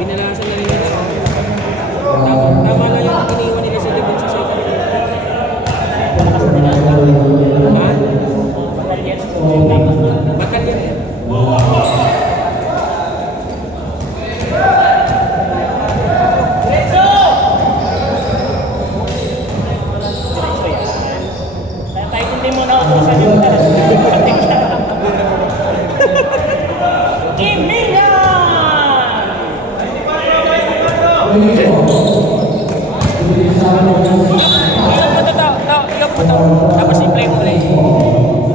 Pinalasan na nila. Tama lang yung iniwan nila sa Devon sa second. Ha? Bakal yan eh. Tayo hindi mo na utusan yung Ilang pa ito?